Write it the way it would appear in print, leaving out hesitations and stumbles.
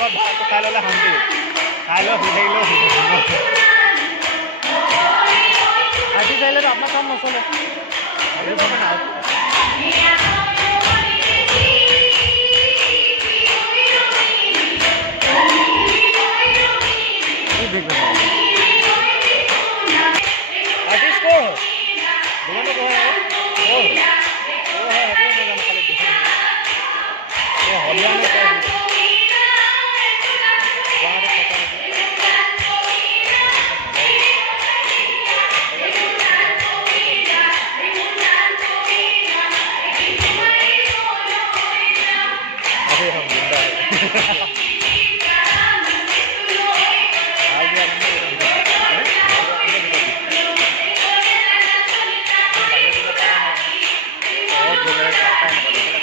লগত ভাতটো খাই ল'লে শান্তি খাই লৈ শুই থাকিলেও শুই থাকিব আজি চাইলেতো আপোনাৰ কাম নচলে আজি চাব নাই आर्टिस्ट को दोनों को है वो है वो मैं खाली ये हरियाणा में क्या है वहाँ पे पता नहीं अरे हम जिंदा है बहुत